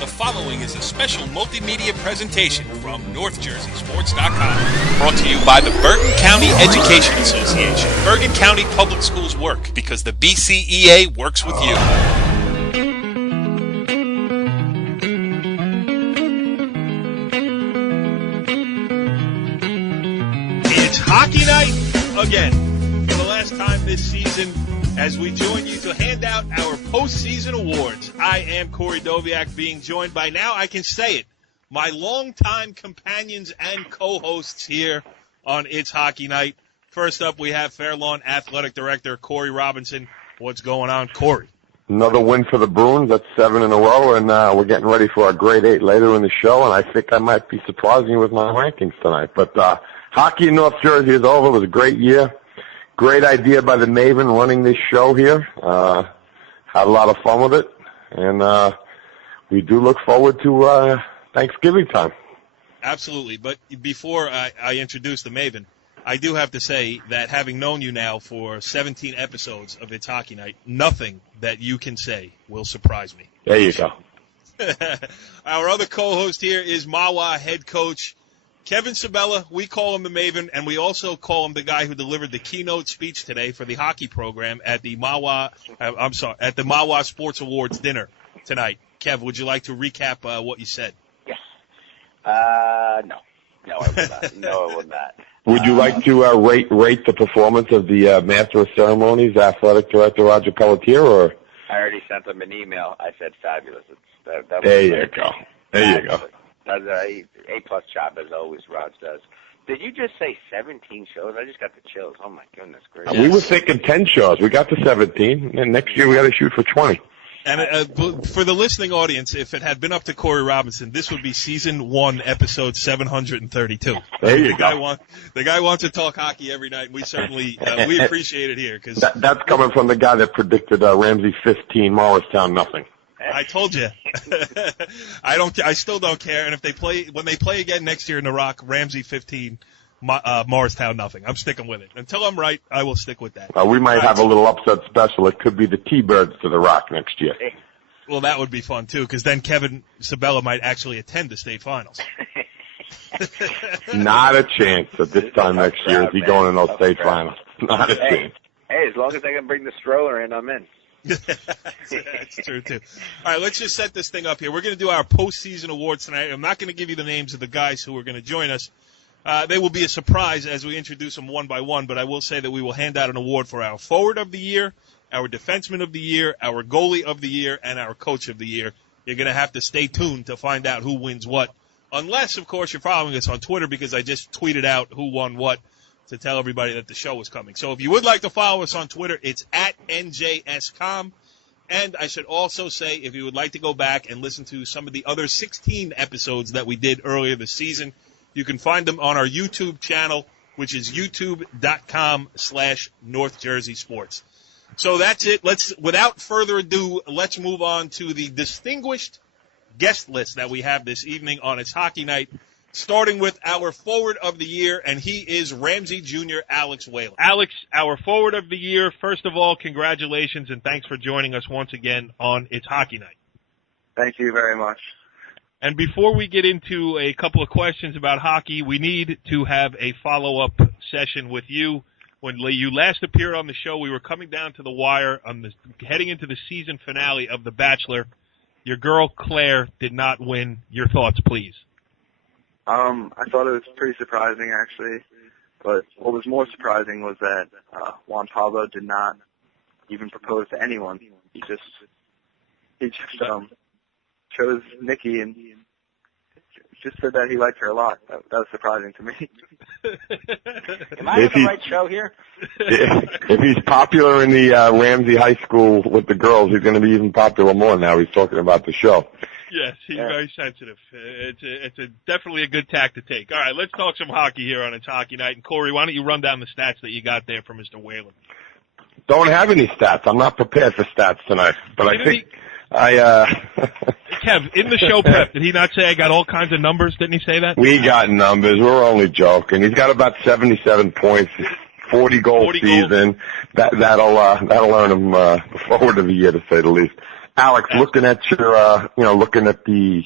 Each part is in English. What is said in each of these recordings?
The following is a special multimedia presentation from NorthJerseySports.com. Brought to you by the Bergen County Education Association. Bergen County Public Schools work because the BCEA works with you. It's hockey night again for the last time this season as we join you to hand out our Postseason Awards. I am Corey Doviak, being joined by, now I can say it, my longtime companions and co-hosts here on It's Hockey Night. First up, we have Fairlawn Athletic Director Cory Robinson. What's going on, Corey? Another win for the Bruins. That's 7 in a row, and we're getting ready for our grade 8 later in the show, and I think I might be surprising you with my rankings tonight. But hockey in North Jersey is over. It was a great year. Great idea by the Maeven running this show here. Had a lot of fun with it, and we do look forward to Thanksgiving time. Absolutely. But before I introduce the Maeven, I do have to say that having known you now for 17 episodes of It's Hockey Night, nothing that you can say will surprise me. There you go. Our other co-host here is Mawa head coach Kevin Sabella. We call him the Maeven, and we also call him the guy who delivered the keynote speech today for the hockey program at the Mawa Sports Awards dinner tonight. Kev, would you like to recap what you said? Yes. No, I would not. No, I would not. Would you like to rate the performance of the Master of Ceremonies, Athletic Director Roger Pelletier, or? I already sent him an email. I said fabulous. There you go. There you go. That's A-plus job, as always, Raj does. Did you just say 17 shows? I just got the chills. Oh, my goodness gracious. We were thinking 10 shows. We got to 17, and next year we got to shoot for 20. And for the listening audience, if it had been up to Cory Robinson, this would be Season 1, Episode 732. There you go. The guy wants to talk hockey every night, and we certainly we appreciate it here. Cause that's coming from the guy that predicted Ramsey 15, Morristown nothing. I told you. I still don't care. And if when they play again next year in the Rock, Ramsey 15, Morristown nothing. I'm sticking with it. Until I'm right, I will stick with that. We might have a little upset special. It could be the T-Birds to the Rock next year. Well, that would be fun too, because then Kevin Sabella might actually attend the state finals. Not a chance at this time next year is he going in those state finals. Not a chance. Hey, as long as I can bring the stroller in, I'm in. That's true, too. All right, let's just set this thing up here. We're going to do our postseason awards tonight. I'm not going to give you the names of the guys who are going to join us. They will be a surprise as we introduce them one by one, but I will say that we will hand out an award for our forward of the year, our defenseman of the year, our goalie of the year, and our coach of the year. You're going to have to stay tuned to find out who wins what, unless, of course, you're following us on Twitter, because I just tweeted out who won what to tell everybody that the show is coming. So if you would like to follow us on Twitter, it's at NJScom. And I should also say, if you would like to go back and listen to some of the other 16 episodes that we did earlier this season, you can find them on our YouTube channel, which is youtube.com/NorthJerseySports. So that's it. Without further ado, let's move on to the distinguished guest list that we have this evening on It's Hockey Night, starting with our forward of the year, and he is Ramsey Jr. Alex Whelan. Alex, our forward of the year, first of all, congratulations, and thanks for joining us once again on It's Hockey Night. Thank you very much. And before we get into a couple of questions about hockey, we need to have a follow-up session with you. When you last appeared on the show, we were coming down to the wire, heading into the season finale of The Bachelor. Your girl, Claire, did not win. Your thoughts, please. I thought it was pretty surprising, actually. But what was more surprising was that Juan Pablo did not even propose to anyone. He just chose Nikki and just said that he liked her a lot. That was surprising to me. Am I on the right show here? If he's popular in the Ramsey High School with the girls, he's going to be even popular more now. He's talking about the show. Yes, he's very sensitive. It's definitely a good tack to take. All right, let's talk some hockey here on It's Hockey Night. And, Corey, why don't you run down the stats that you got there for Mr. Whelan? Don't have any stats. I'm not prepared for stats tonight. But I think Kev, in the show prep, did he not say I got all kinds of numbers? Didn't he say that? We got numbers. We're only joking. He's got about 77 points, 40-goal season. That'll earn him the forward of the year, to say the least. Alex, looking at your, looking at the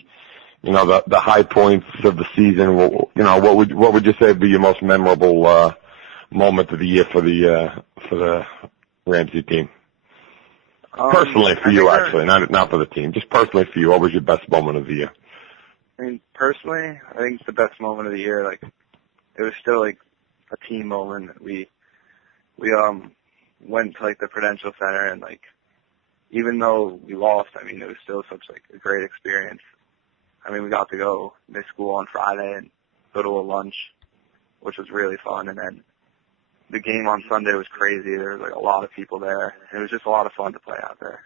high points of the season, what would you say would be your most memorable moment of the year for the Ramsey team? Personally for you, actually, not for the team. Just personally for you, what was your best moment of the year? I mean, personally, I think the best moment of the year, like, it was still like a team moment. We went to like the Prudential Center, and like, even though we lost, I mean, it was still such like a great experience. I mean, we got to go to school on Friday and go to a lunch, which was really fun, and then the game on Sunday was crazy. There was like a lot of people there. It was just a lot of fun to play out there.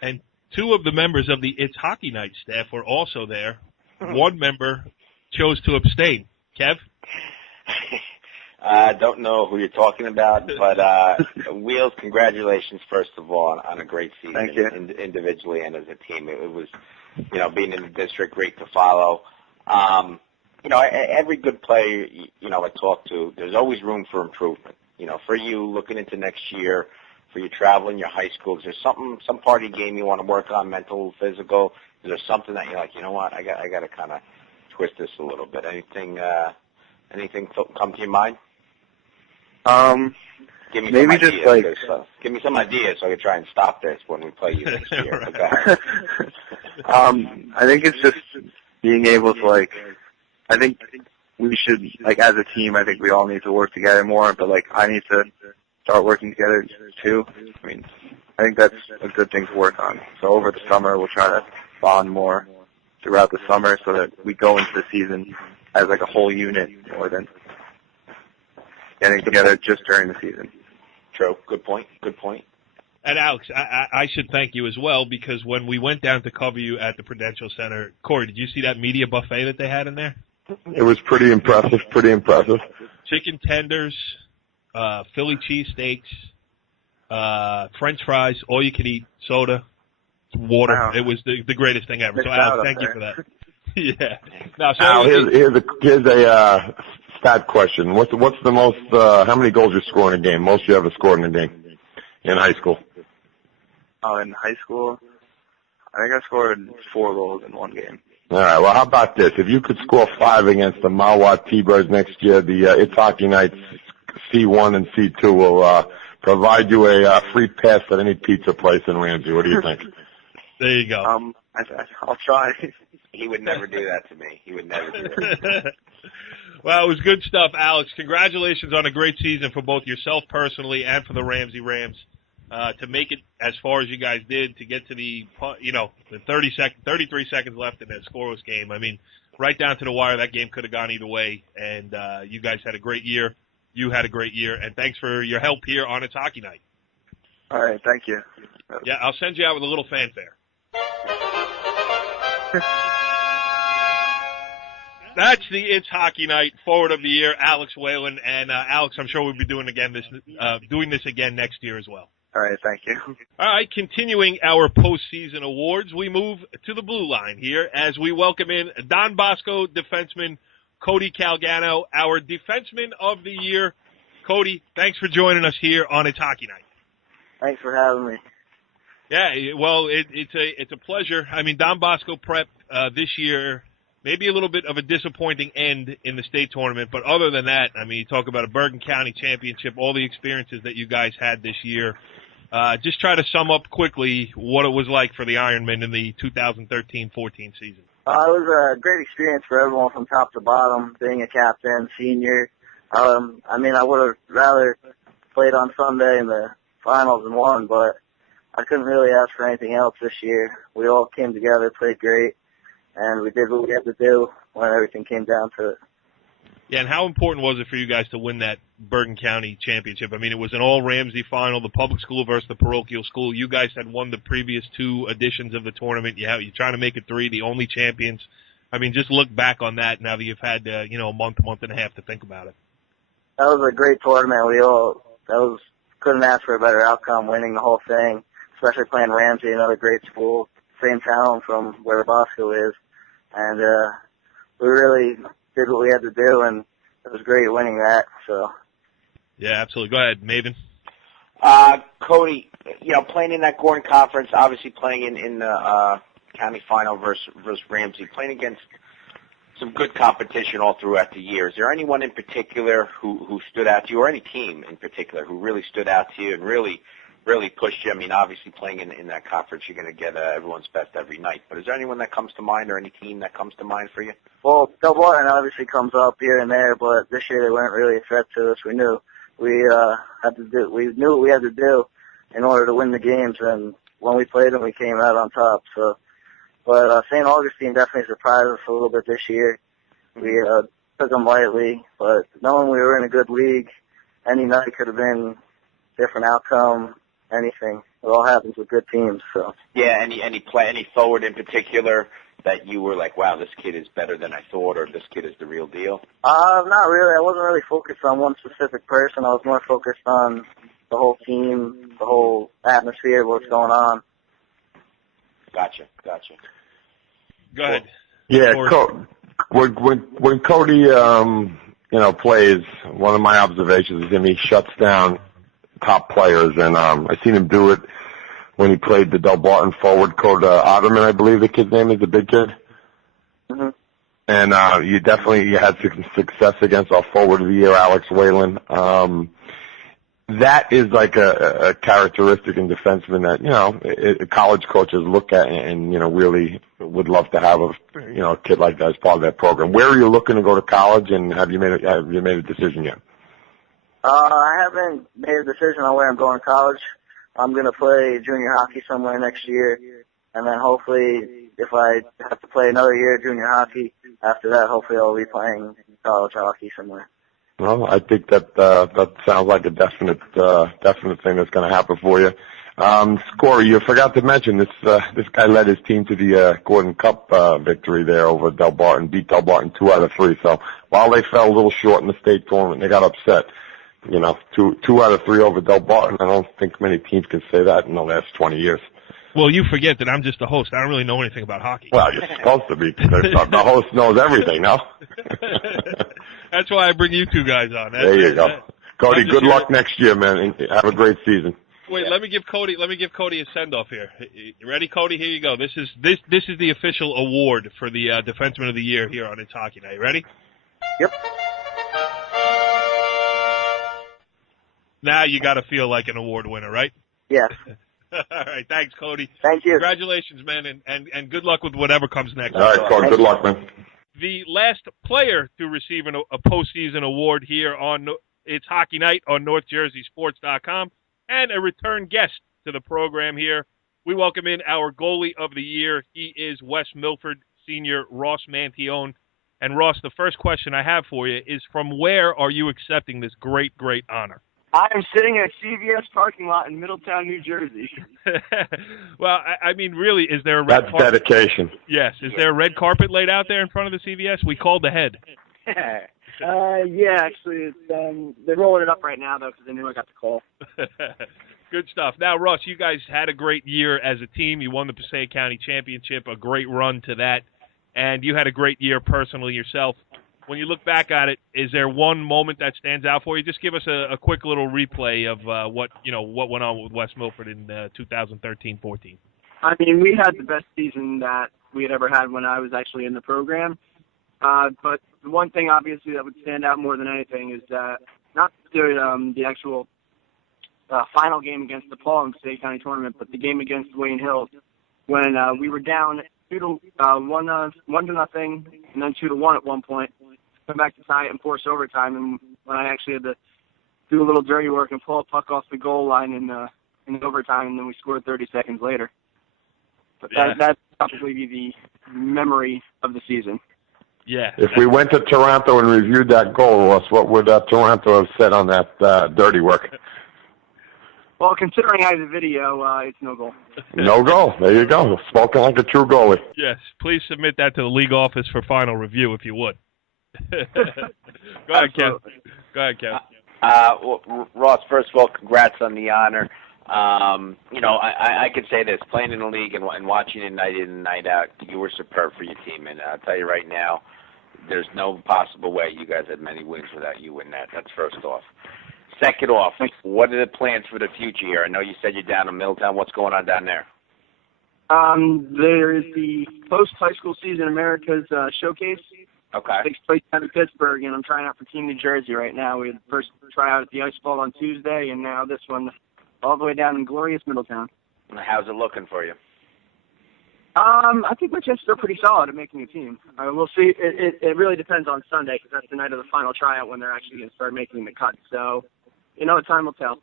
And two of the members of the It's Hockey Night staff were also there. One member chose to abstain. Kev? I don't know who you're talking about, but Wheels, congratulations, first of all, on a great season. Thank you. Individually and as a team. It was, being in the district, great to follow. Every good player, I talk to, there's always room for improvement. For you looking into next year, for your travel in your high school, is there some part of your game you want to work on, mental, physical? Is there something that you're like, you know what, I got to kind of twist this a little bit? Anything come to your mind? Give me maybe some just ideas, like give me some ideas so I can try and stop this when we play you next year. Right. Okay. I think it's just being able to like, I think we should, like, as a team, I think we all need to work together more, but like, I need to start working together too. I mean, I think that's a good thing to work on. So over the summer, we'll try to bond more throughout the summer so that we go into the season as like a whole unit more than getting together just during the season. True. Good point. And Alex, I should thank you as well, because when we went down to cover you at the Prudential Center, Cory, did you see that media buffet that they had in there? It was pretty impressive. Chicken tenders, Philly cheesesteaks, French fries, all you could eat, soda, water. Wow. It was the greatest thing ever. So, Missed Alex, out thank you there. for that. Yeah. Now, so Al, here's a stat question. What's the most? How many goals you score in a game? Most you ever scored in a game in high school? In high school, I think I scored 4 goals in one game. All right. Well, how about this? If you could score 5 against the Mahwah T-Birds next year, the It's Hockey Nights C1 and C2 will provide you a free pass at any pizza place in Ramsey. What do you think? there you go. I'll try. He would never do that to me. He would never do that. Well, it was good stuff, Alex. Congratulations on a great season for both yourself personally and for the Ramsey Rams. To make it as far as you guys did, to get to the 33 seconds left in that scoreless game. I mean, right down to the wire, that game could have gone either way. And you guys had a great year. You had a great year. And thanks for your help here on It's Hockey Night. All right, thank you. Yeah, I'll send you out with a little fanfare. That's the It's Hockey Night forward of the year, Alex Whelan. And Alex, I'm sure we'll be doing this again next year as well. All right, thank you. All right, continuing our postseason awards, we move to the blue line here as we welcome in Don Bosco defenseman Cody Calcagno, our defenseman of the year. Cody, thanks for joining us here on It's Hockey Night. Thanks for having me. Yeah, well, it's a pleasure. I mean, Don Bosco Prep this year, maybe a little bit of a disappointing end in the state tournament, but other than that, I mean, you talk about a Bergen County championship, all the experiences that you guys had this year. Just try to sum up quickly what it was like for the Ironmen in the 2013-14 season. It was a great experience for everyone from top to bottom, being a captain, senior. I mean, I would have rather played on Sunday in the finals and won, but I couldn't really ask for anything else this year. We all came together, played great, and we did what we had to do when everything came down to it. Yeah, and how important was it for you guys to win that Bergen County championship? I mean, it was an all-Ramsey final, the public school versus the parochial school. You guys had won the previous 2 editions of the tournament. You're trying to make it 3, the only champions. I mean, just look back on that now that you've had, a month and a half to think about it. That was a great tournament. Couldn't ask for a better outcome, winning the whole thing, especially playing Ramsey, another great school, same town from where Bosco is. And we really did what we had to do, and it was great winning that. So. Yeah, absolutely. Go ahead, Maeven. Cody, playing in that Gordon Conference, obviously playing in the county final versus Ramsey, playing against some good competition all throughout the year. Is there anyone in particular who stood out to you, or any team in particular who really stood out to you and really pushed you? I mean, obviously playing in that conference, you're going to get everyone's best every night. But is there anyone that comes to mind, or any team that comes to mind for you? Well, Dublin obviously comes up here and there, but this year they weren't really a threat to us. We knew we knew what we had to do in order to win the games, and when we played them, we came out on top. So, but St. Augustine definitely surprised us a little bit this year. We took them lightly, but knowing we were in a good league, any night could have been different outcome. Anything. It all happens with good teams. So. Yeah. Any forward in particular that you were like, wow, this kid is better than I thought, or this kid is the real deal? Not really. I wasn't really focused on one specific person. I was more focused on the whole team, the whole atmosphere, what's going on. Gotcha. Go ahead. Yeah, when Cody, plays, one of my observations is he shuts down top players, and I seen him do it when he played the Del Barton forward, Cody Otterman, I believe the kid's name is, the big kid. Mm-hmm. And you had success against our forward of the year, Alex Whelan. That is like a characteristic in defensemen that college coaches look at and really would love to have a kid like that as part of their program. Where are you looking to go to college, and have you made a decision yet? I haven't made a decision on where I'm going to college. I'm going to play junior hockey somewhere next year, and then hopefully if I have to play another year of junior hockey, after that hopefully I'll be playing college hockey somewhere. Well, I think that sounds like a definite thing that's going to happen for you. Cory, you forgot to mention this guy led his team to the Gordon Cup victory there over Del Barton, beat Del Barton 2 out of 3. So while they fell a little short in the state tournament, they got upset. 2 out of 3 over Del Barton. I don't think many teams can say that in the last 20 years. Well, you forget that I'm just a host. I don't really know anything about hockey. Well, you're supposed to be. The host knows everything, no? That's why I bring you two guys on. There you go. Cody, good luck next year, man, and have a great season. Wait, let me give Cody a send-off here. You ready, Cody? Here you go. This is the official award for the Defenseman of the Year here on It's Hockey Night. Ready? Yep. Now you got to feel like an award winner, right? Yes. All right. Thanks, Cody. Thank you. Congratulations, man, and good luck with whatever comes next. All right, Cody. Good luck, man. The last player to receive a postseason award here on It's Hockey Night on NorthJerseySports.com, and a return guest to the program here. We welcome in our goalie of the year. He is West Milford senior Ross Mantione. And Ross, the first question I have for you is, from where are you accepting this great, great honor? I'm sitting at a CVS parking lot in Middletown, New Jersey. Well, I mean, really, is there a red carpet? That's dedication. Yes. Is there a red carpet laid out there in front of the CVS? We called ahead. Yeah, actually, they're rolling it up right now, though, because they knew I got the call. Good stuff. Now, Ross, you guys had a great year as a team. You won the Passaic County Championship, a great run to that, and you had a great year personally yourself. When you look back at it, is there one moment that stands out for you? Just give us a quick little replay of what went on with West Milford in 2013-14. I mean, we had the best season that we had ever had when I was actually in the program. But the one thing, obviously, that would stand out more than anything is not the actual final game against DePaul in the State County Tournament, but the game against Wayne Hills when we were down 1-0, and then 2-1 at one point. Come back to tie it and force overtime, and when I actually had to do a little dirty work and pull a puck off the goal line in overtime, and then we scored 30 seconds later. But that'd probably be the memory of the season. Yeah. If we went to Toronto and reviewed that goal, Ross, what would Toronto have said on that dirty work? Well, considering I have the video, it's no goal. No goal. There you go. Spoken like a true goalie. Yes. Please submit that to the league office for final review, if you would. Go ahead, Kev. Well, Ross, first of all, congrats on the honor. I could say this, playing in the league and watching it night in and night out, you were superb for your team. And I'll tell you right now, there's no possible way you guys had many wins without you winning that. That's first off. Second off, what are the plans for the future here? I know you said you're down in Middletown. What's going on down there? There is the Post-High School Season America's Showcase. Okay. Takes place down in Pittsburgh, and I'm trying out for Team New Jersey right now. We had the first tryout at the Ice Ball on Tuesday, and now this one all the way down in glorious Middletown. How's it looking for you? I think my chances are pretty solid at making a team. We'll see. It really depends on Sunday because that's the night of the final tryout when they're actually going to start making the cut. So, time will tell.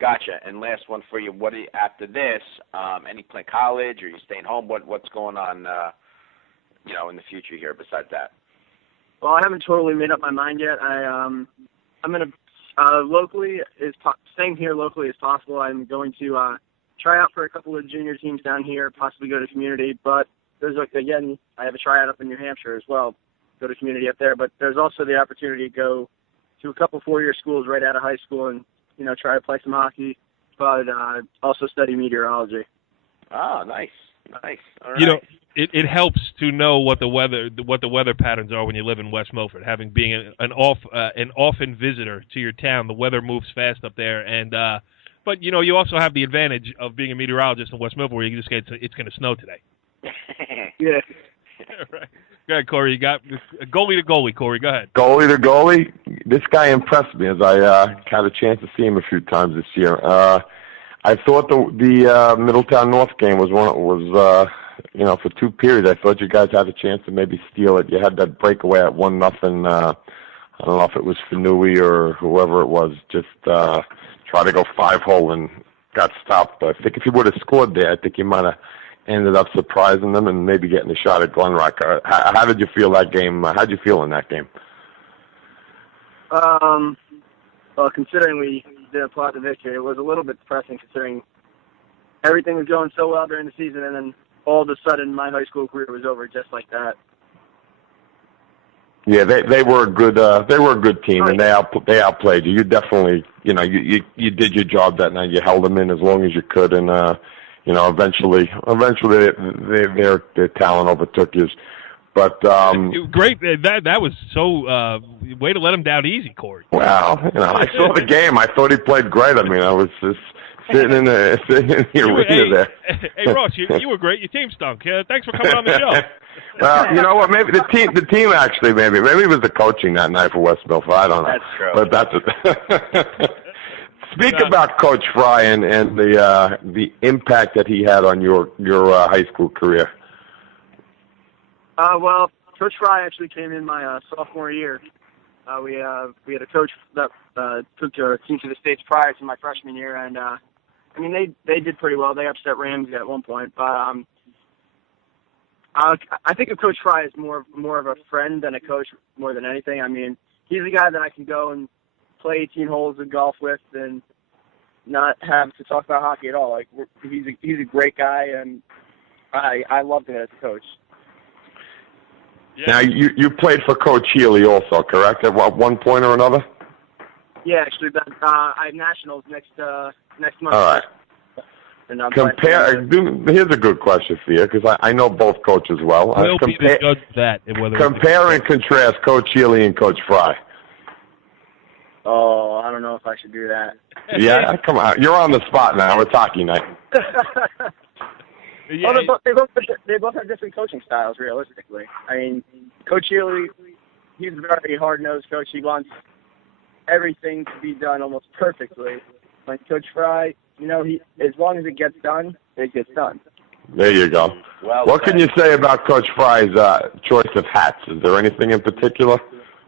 Gotcha. And last one for you. What do you, after this? Any play college, or you staying home? What's going on? In the future here besides that? Well, I haven't totally made up my mind yet. I'm going to staying here locally as possible. I'm going to try out for a couple of junior teams down here, possibly go to community. But there's I have a tryout up in New Hampshire as well. Go to community up there. But there's also the opportunity to go to a couple 4-year schools right out of high school and try to play some hockey, but also study meteorology. Oh, nice. All right. It helps to know what the weather patterns are when you live in West Milford. Having being an often visitor to your town, the weather moves fast up there, and but you also have the advantage of being a meteorologist in West Milford, where you just get it's going to snow today. Yeah. Right. Go ahead, Corey. You got goalie to goalie. Corey, go ahead. Goalie to goalie. This guy impressed me as I had a chance to see him a few times this year. I thought the Middletown North game was for 2 periods. I thought you guys had a chance to maybe steal it. You had that breakaway at 1-0. I don't know if it was Fanui or whoever it was. Just try to go 5-hole and got stopped. But I think if you would have scored there, I think you might have ended up surprising them and maybe getting a shot at Glenrock. How did you feel that game? How did you feel in that game? Well, considering we didn't pull out the victory, it was a little bit depressing considering everything was going so well during the season, and then all of a sudden my high school career was over just like that. Yeah, they were a good team, and they outplayed you. You definitely, you did your job that night. You held them in as long as you could, and eventually their talent overtook you. But great, that was so way to let him down easy, Corey. Well, I saw the game. I thought he played great. I mean, I was just sitting in the arena there. Hey Ross, you were great. Your team stunk. Thanks for coming on the show. Well, you know what? Maybe the team actually maybe it was the coaching that night for West Milford. I don't know. That's true. But that's it. Speak about Coach Fry and the impact that he had on your high school career. Well, Coach Fry actually came in my sophomore year. We had a coach that took our team to the States prior to my freshman year, and they did pretty well. They upset Ramsey at one point, but I think of Coach Fry as more of a friend than a coach more than anything. I mean, he's a guy that I can go and play 18 holes of golf with and not have to talk about hockey at all. Like he's a great guy, and I loved him as a coach. Yeah. Now you played for Coach Healy also, correct? At one point or another? Yeah, actually, I have nationals next month. All right. And here's a good question for you because I know both coaches well. We'll be the judge of that. Compare and contrast Coach Healy and Coach Fry. Oh, I don't know if I should do that. Yeah, come on. You're on the spot now. It's hockey night. Yeah, they both have different coaching styles, realistically. I mean, Coach Healy, he's a very hard-nosed coach. He wants everything to be done almost perfectly. Like Coach Fry, as long as it gets done, it gets done. There you go. Well, what can you say about Coach Fry's choice of hats? Is there anything in particular?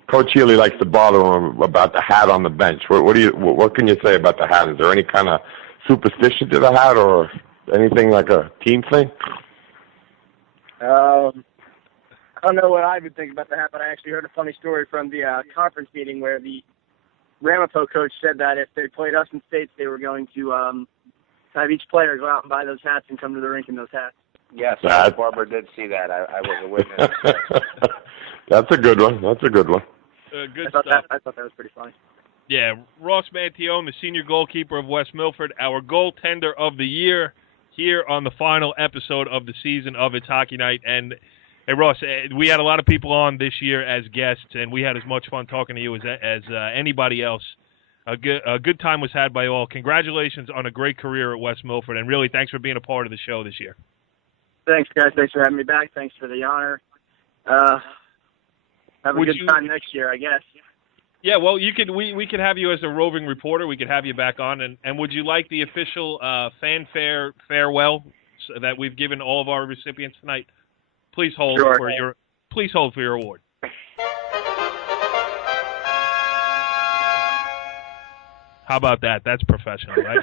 Coach Healy likes to bother him about the hat on the bench. What can you say about the hat? Is there any kind of superstition to the hat or anything like a team thing? I don't know what I would think about the hat, but I actually heard a funny story from the conference meeting where the Ramapo coach said that if they played us in states, they were going to have each player go out and buy those hats and come to the rink in those hats. Yes, Barber did see that. I was a witness. That's a good one. Good stuff. I thought that was pretty funny. Yeah, Ross Mantione, the senior goalkeeper of West Milford, our goaltender of the year, here on the final episode of the season of It's Hockey Night. And, hey, Ross, we had a lot of people on this year as guests, and we had as much fun talking to you as anybody else A good time was had by all. Congratulations on a great career at West Milford, and really thanks for being a part of the show this year. Thanks, guys. Thanks for having me back. Thanks for the honor. Have a good time next year, I guess. Yeah, well, we could have you as a roving reporter. We could have you back on. And would you like the official fanfare farewell that we've given all of our recipients tonight? Please hold for your award. How about that? That's professional, right?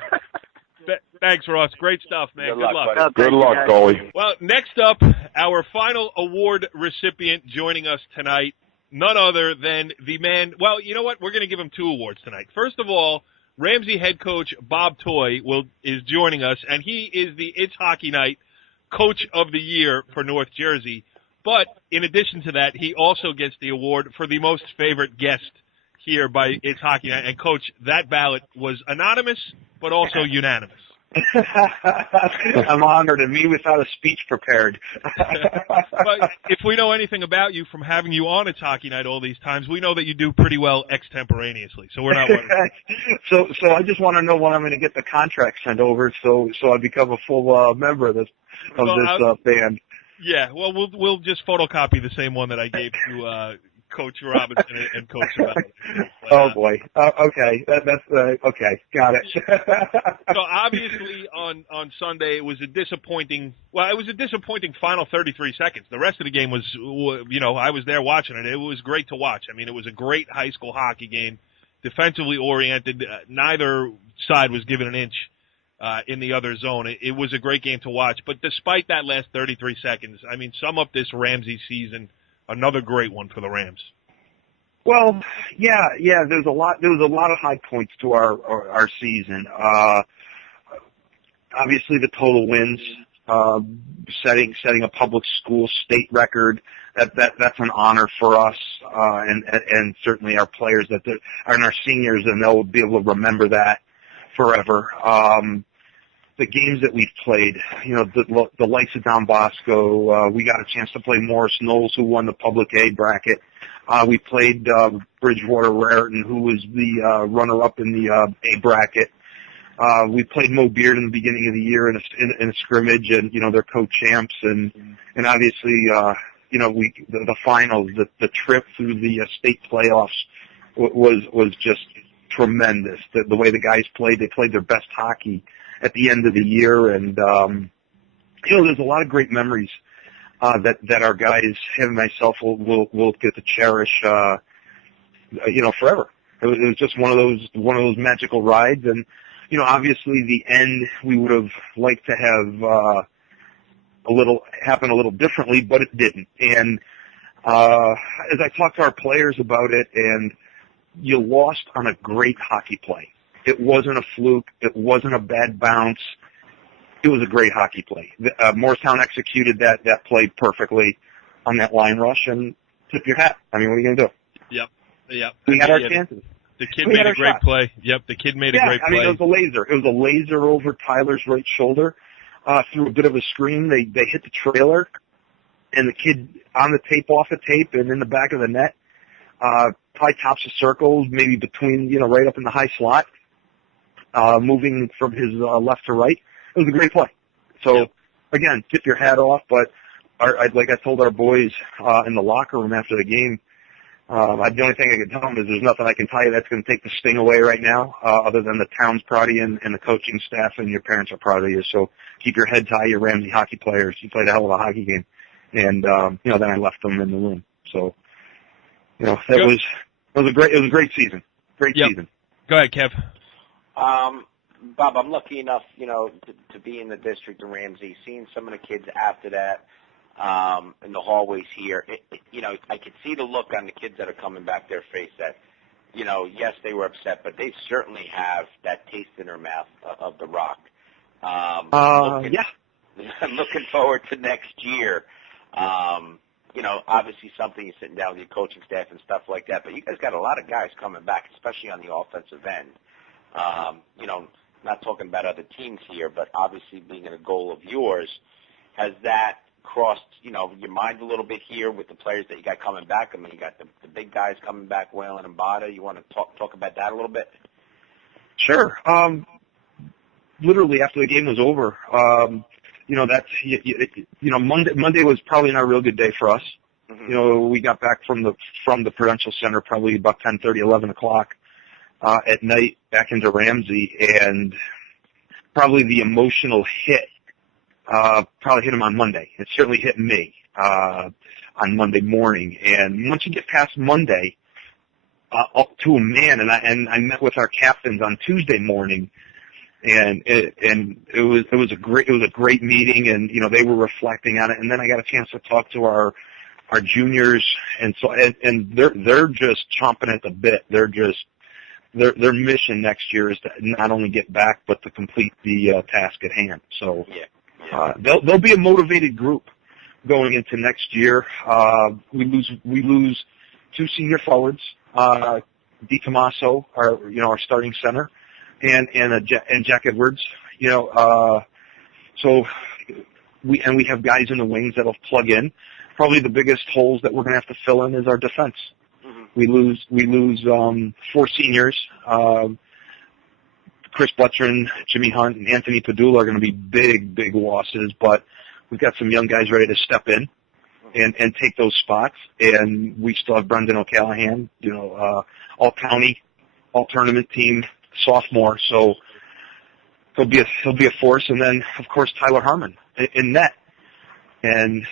Thanks, Ross. Great stuff, man. Good luck. Good luck, goalie. Well, next up, our final award recipient joining us tonight, none other than the man. Well, you know what? We're going to give him 2 awards tonight. First of all, Ramsey head coach Bob Toy is joining us, and he is the It's Hockey Night Coach of the Year for North Jersey. But in addition to that, he also gets the award for the most favorite guest here by It's Hockey Night. And, Coach, that ballot was anonymous but also unanimous. I'm honored, and me without a speech prepared. But if we know anything about you from having you on It's Hockey Night all these times, we know that you do pretty well extemporaneously, so we're not worried. So I just want to know when I'm going to get the contract sent over, so I become a full member of this band. Yeah, well, we'll just photocopy the same one that I gave to Coach Robinson and Coach Whelan. Oh boy. Okay. That's okay. Got it. So obviously on Sunday it was a disappointing final 33 seconds. The rest of the game was, I was there watching it. It was great to watch. I mean, it was a great high school hockey game, defensively oriented. Neither side was given an inch in the other zone. It was a great game to watch. But despite that last 33 seconds, I mean, sum up this Ramsey season. Another great one for the Rams. Well, yeah. There was a lot of high points to our season. Obviously, the total wins, setting a public school state record. That's an honor for us, and certainly our players and our seniors, and they'll be able to remember that forever. The games that we've played, the likes of Don Bosco, we got a chance to play Morris Knowles, who won the Public A bracket. We played Bridgewater Raritan, who was the runner-up in the A bracket. We played Mo Beard in the beginning of the year in a scrimmage, and they're co-champs, and obviously the finals, the trip through the state playoffs was just tremendous. The way the guys played, they played their best hockey at the end of the year, and there's a lot of great memories that our guys, him and myself, will get to cherish, forever. It was just one of those magical rides, and obviously the end we would have liked to have happen a little differently, but it didn't. And as I talked to our players about it, and you lost on a great hockey play. It wasn't a fluke. It wasn't a bad bounce. It was a great hockey play. Morristown executed that play perfectly on that line rush, and tip your hat. I mean, what are you going to do? Yep. We had our chances. The kid made a great play. Yep, the kid made a great play. I mean, it was a laser. It was a laser over Tyler's right shoulder. Through a bit of a screen, they hit the trailer, and the kid on the tape, off the tape, and in the back of the net, probably tops the circle, maybe between, right up in the high slot. Moving from his left to right. It was a great play. So, Again, tip your hat off, but like I told our boys in the locker room after the game, the only thing I can tell them is there's nothing I can tell you that's going to take the sting away right now, other than the town's proud of you and the coaching staff and your parents are proud of you. So keep your heads high, you Ramsey hockey players. You played a hell of a hockey game. And, then I left them in the room. So, it was a great season. Great season. Go ahead, Kev. Bob, I'm lucky enough, to be in the district of Ramsey, seeing some of the kids after that in the hallways here. I could see the look on the kids that are coming back their face that, yes, they were upset, but they certainly have that taste in their mouth of the Rock. Looking forward to next year. Obviously something you're sitting down with your coaching staff and stuff like that, but you guys got a lot of guys coming back, especially on the offensive end. Not talking about other teams here, but obviously being a goal of yours, has that crossed, your mind a little bit here with the players that you got coming back? I mean, you got the big guys coming back, Whelan and Bada. You want to talk about that a little bit? Sure. Literally after the game was over, Monday was probably not a real good day for us. Mm-hmm. We got back from the Prudential Center probably about 10:30, 11 o'clock at night back into Ramsey, and probably the emotional hit probably hit him on Monday. It certainly hit me on Monday morning. And once you get past Monday, up to a man, and I met with our captains on Tuesday morning, and it was a great meeting, and they were reflecting on it, and then I got a chance to talk to our juniors, and they're just chomping at the bit. They're just their mission next year is to not only get back but to complete the task at hand. So they'll be a motivated group going into next year. We lose two senior forwards, DiTomaso, our starting center, and Jack Edwards. So we have guys in the wings that'll plug in. Probably the biggest holes that we're going to have to fill in is our defense. Mm-hmm. We lose 4 seniors. Chris Butcher, Jimmy Hunt, and Anthony Padula are going to be big losses, but we've got some young guys ready to step in and take those spots. And we still have Brendan O'Callahan, all county, all tournament team, sophomore. So he'll be a force. And then of course Tyler Harmon in net. And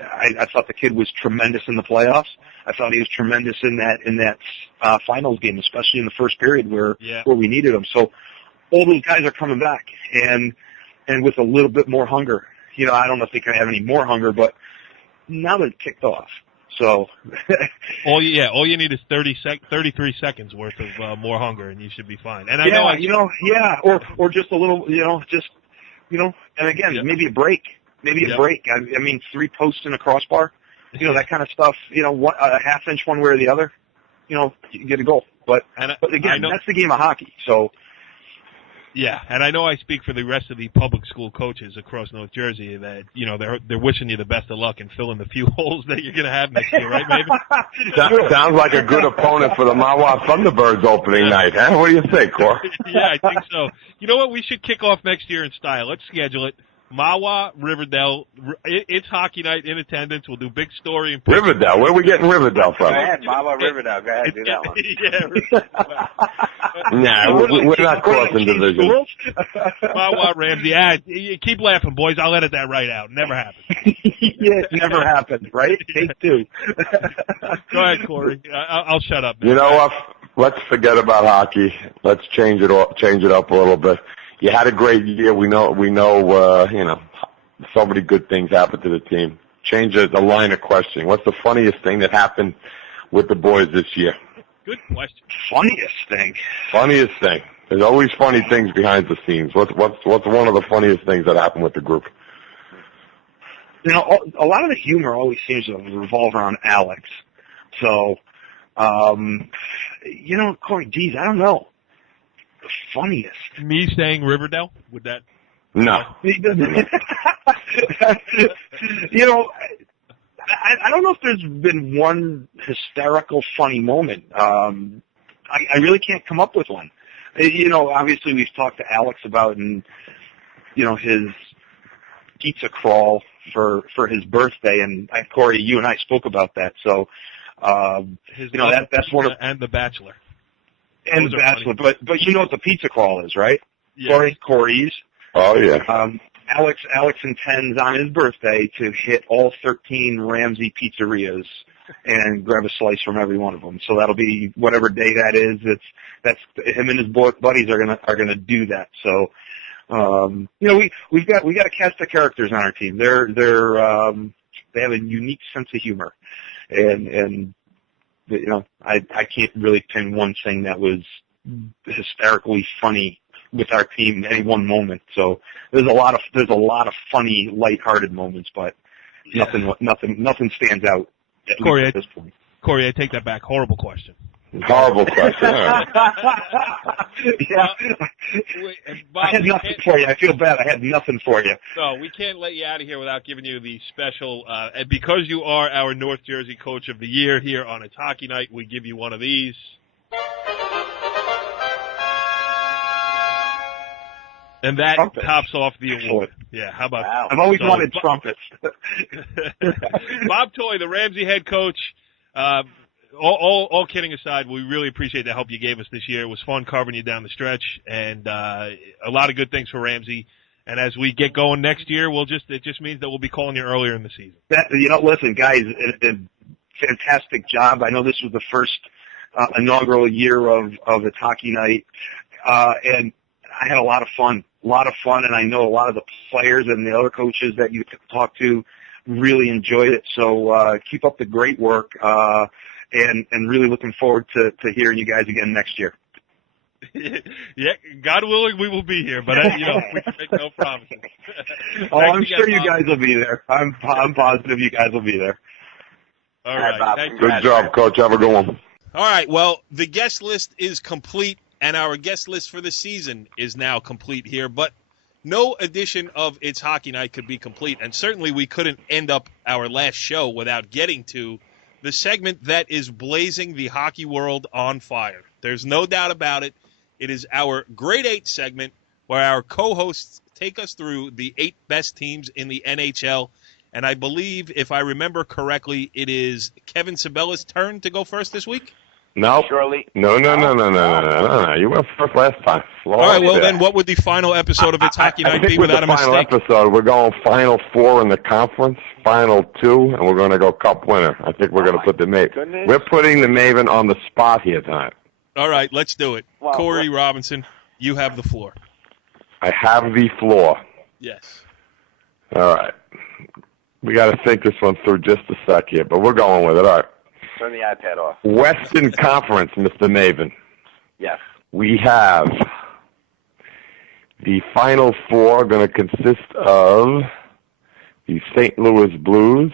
I thought the kid was tremendous in the playoffs. I thought he was tremendous in that finals game, especially in the first period where we needed him. So all those guys are coming back, and with a little bit more hunger. I don't know if they can have any more hunger, but now they're kicked off. So all you need is 33 seconds worth of more hunger, and you should be fine. And or just a little, and again, maybe a break. Maybe a break. I mean, 3 posts and a crossbar, that kind of stuff. A half inch one way or the other, you get a goal. But again, that's the game of hockey. So. Yeah, and I know I speak for the rest of the public school coaches across North Jersey that they're wishing you the best of luck in filling the few holes that you're going to have next year, right, Maeven? Sounds like a good opponent for the Mahwah Thunderbirds opening night, huh? What do you think, Cor? Yeah, I think so. You know what? We should kick off next year in style. Let's schedule it. Mahwah, Riverdale, it's hockey night in attendance. We'll do big story. And Riverdale, where are we getting Riverdale from? Go ahead, Mahwah, Riverdale. Go ahead, do that one. Nah, we're not crossing divisions. Mahwah, Ramsey. You keep laughing, boys. I'll edit that right out. Never happened. Yeah, it never happened, right? Take 2. Go ahead, Cory. I'll shut up now. You know what? Let's forget about hockey. Let's change it up a little bit. You had a great year. We know. So many good things happened to the team. Change the line of questioning. What's the funniest thing that happened with the boys this year? Good question. Funniest thing. Funniest thing. There's always funny things behind the scenes. What's one of the funniest things that happened with the group? A lot of the humor always seems to revolve around Alex. So, Cory, geez, I don't know. The funniest. Me saying Riverdale? Would that? No. I don't know if there's been one hysterical funny moment. I really can't come up with one. Obviously we've talked to Alex about his pizza crawl for his birthday, and Cory, you and I spoke about that. So, that's one of and The Bachelor. And The Bachelor, but you know what the pizza crawl is, right? Yes. Cory's. Oh yeah. Alex intends on his birthday to hit all 13 Ramsey pizzerias and grab a slice from every one of them. So that'll be whatever day that is. That's him and his buddies are gonna do that. So, we've got a cast of characters on our team. They have a unique sense of humor, and I can't really pin one thing that was hysterically funny with our team at any one moment. So there's a lot of funny, lighthearted moments, but nothing stands out at this point. Cory, I take that back. Horrible question. Horrible question. Yeah. Bob, I had nothing for you. I feel bad. I had nothing for you. No, we can't let you out of here without giving you the special, and because you are our North Jersey Coach of the Year here on It's Hockey Night, we give you one of these. And that Trumpets. tops off the award. Yeah, how about Wow. I've always So- wanted trumpets. Bob Toy, the Ramsey head coach. All kidding aside, we really appreciate the help you gave us this year. It was fun covering you down the stretch, and a lot of good things for Ramsey. And as we get going next year, it just means that we'll be calling you earlier in the season. Listen, guys, a fantastic job. I know this was the first inaugural year of the Hockey Night, and I had a lot of fun, and I know a lot of the players and the other coaches that you talked to really enjoyed it. So keep up the great work, and really looking forward to hearing you guys again next year. Yeah, God willing, we will be here, but we can make no promises. I'm sure you guys will be there. I'm positive you guys will be there. All right. Bob. Thank you. Good job, Coach. Have a good one. All right. Well, the guest list is complete, and our guest list for the season is now complete here. But no edition of It's Hockey Night could be complete, and certainly we couldn't end up our last show without getting to the segment that is blazing the hockey world on fire. There's no doubt about it. It is our Grade 8 segment where our co-hosts take us through the 8 best teams in the NHL. And I believe, if I remember correctly, it is Kevin Sabella's turn to go first this week? No. Surely. No. You went first last time. All right, well, then what would the final episode of It's Hockey Night be without a mistake? Final episode, we're going Final 4 in the conference, Final 2, and we're going to go Cup winner. I think we're going to put the Maven. We're putting the Maven on the spot here tonight. All right, let's do it. Well, Cory Robinson, you have the floor. I have the floor. Yes. All right. We got to think this one through just a sec here, but we're going with it. All right. Turn the iPad off. Western Conference, Mr. Maven. Yes. We have the Final 4 going to consist of the St. Louis Blues.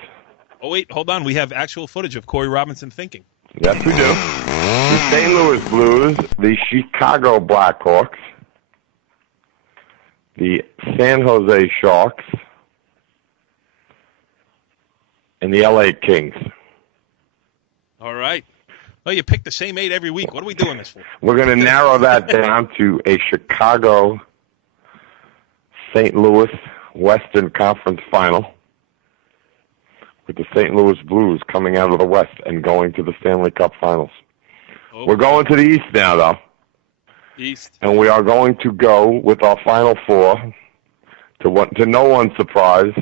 Oh, wait, hold on. We have actual footage of Cory Robinson thinking. Yes, we do. The St. Louis Blues, the Chicago Blackhawks, the San Jose Sharks, and the LA Kings. All right. Well, you pick the same 8 every week. What are we doing this for? We're going to narrow that down to a Chicago, St. Louis Western Conference Final, with the St. Louis Blues coming out of the West and going to the Stanley Cup Finals. Oh. We're going to the East now, though. East. And we are going to go with our Final 4, to no one's surprise,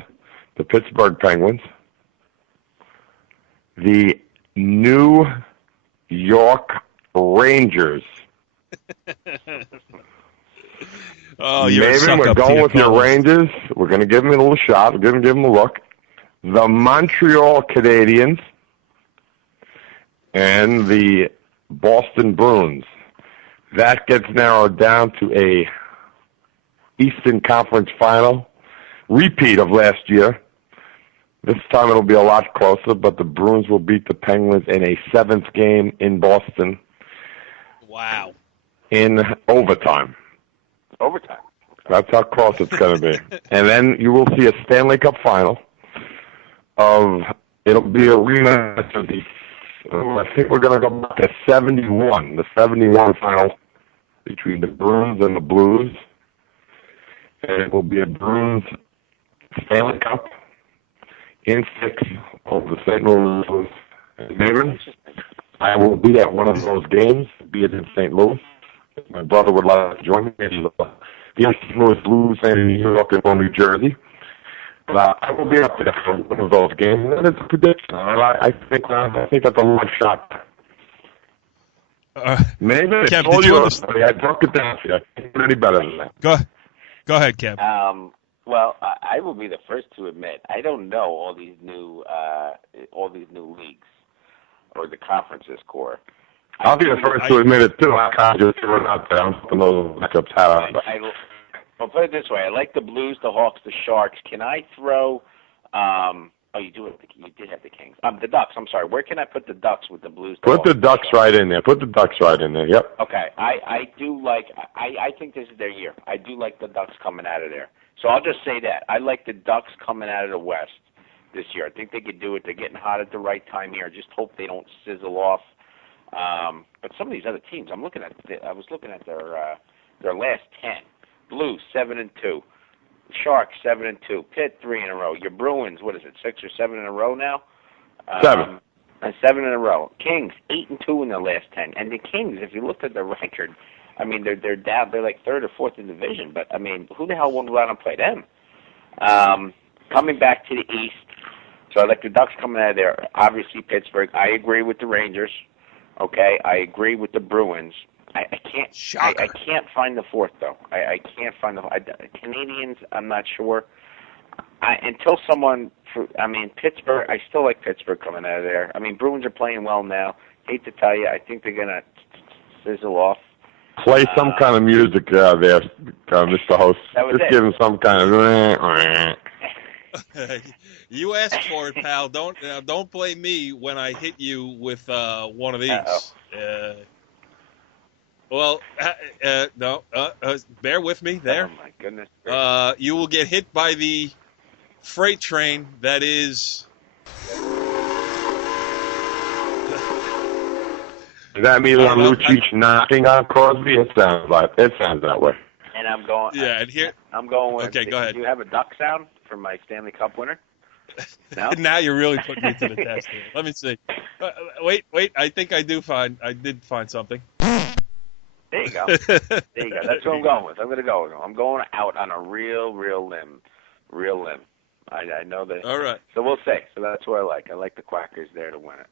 the Pittsburgh Penguins, the New York Rangers. Oh, you're a Maybe suck we're up to going your with your co-host. Rangers. We're going to give them a little shot. We're going to give them a look. The Montreal Canadiens and the Boston Bruins. That gets narrowed down to a Eastern Conference Final, repeat of last year. This time it'll be a lot closer, but the Bruins will beat the Penguins in a 7th game in Boston Wow. in overtime. Overtime. That's how close it's going to be. And then you will see a Stanley Cup Final it'll be a rematch of I think we're going to go back to 71, the 71 final between the Bruins and the Blues. And it will be a Bruins Stanley Cup in 6 of the St. Louis Blues. Maven, I will be at one of those games, be it in St. Louis. My brother would like to join me. He's a St. Louis Blues fan in New York and from New Jersey. But I will be up there for one of those games. And it's a prediction. I think that's a long shot. Maybe it's Kev, all did you yours. I broke it down for you. I can't do any better than that. Go ahead, Kev. Well, I will be the first to admit I don't know all these new leagues or the conferences core. I'll be the first to admit it too. I can't just throw it out there. I'm putting those matchups out. I'll put it this way: I like the Blues, the Hawks, the Sharks. Can I throw? You did have the Kings. The Ducks. I'm sorry. Where can I put the Ducks with the Blues? Put the Ducks right in there. Yep. Okay. I do like. I think this is their year. I do like the Ducks coming out of there. So I'll just say that I like the Ducks coming out of the West this year. I think they could do it. They're getting hot at the right time here. I just hope they don't sizzle off. But some of these other teams, I was looking at their last 10. Blues 7-2. Sharks 7-2. Pitt 3 in a row. Your Bruins, what is it, 6 or 7 in a row now? 7. 7 in a row. Kings 8-2 in their last 10. And the Kings, if you looked at the record, I mean they're down. They're like third or fourth in division. But I mean, who the hell won't go out and play them? Coming back to the East, so I like the Ducks coming out of there. Obviously Pittsburgh. I agree with the Rangers. Okay, I agree with the Bruins. I can't. I can't find the fourth though. I can't find the Canadians. I'm not sure. Until someone. Pittsburgh. I still like Pittsburgh coming out of there. I mean, Bruins are playing well now. Hate to tell you, I think they're gonna sizzle off. Play some kind of music there, Mr. Host. Just give him some kind of. You asked for it, pal. Don't blame me when I hit you with one of these. No. Bear with me there. Oh my goodness. You will get hit by the freight train that is. Does that mean Lucic knocking on Crosby? It sounds that way. And I'm going. Yeah, and here I'm going with. Okay, go ahead. Do you have a duck sound for my Stanley Cup winner? No? Now you're really putting me to the test here. Let me see. Wait. I think I did find something. There you go. That's what I'm going with. I'm going to go with him. I'm going out on a real limb. I know that. All right. So we'll see. So that's what I like. I like the Quackers there to win it.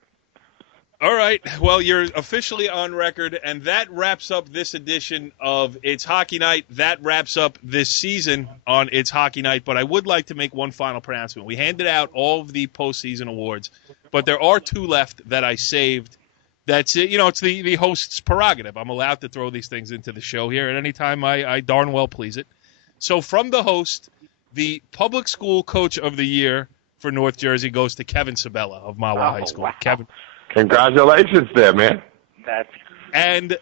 All right. Well, you're officially on record, and that wraps up this edition of It's Hockey Night. That wraps up this season on It's Hockey Night, but I would like to make one final pronouncement. We handed out all of the postseason awards, but there are 2 left that I saved. That's it. It's the host's prerogative. I'm allowed to throw these things into the show here at any time I darn well please it. So from the host, the public school coach of the year for North Jersey goes to Kevin Sabella of Mahwah High School. Wow. Kevin. Congratulations there, man. And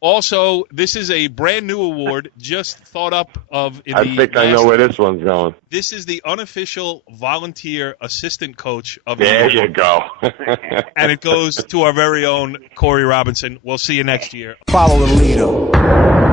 also, this is a brand new award just thought up of. I know where this one's going. This is the unofficial volunteer assistant coach of the There you go. And it goes to our very own Cory Robinson. We'll see you next year. Follow the leader.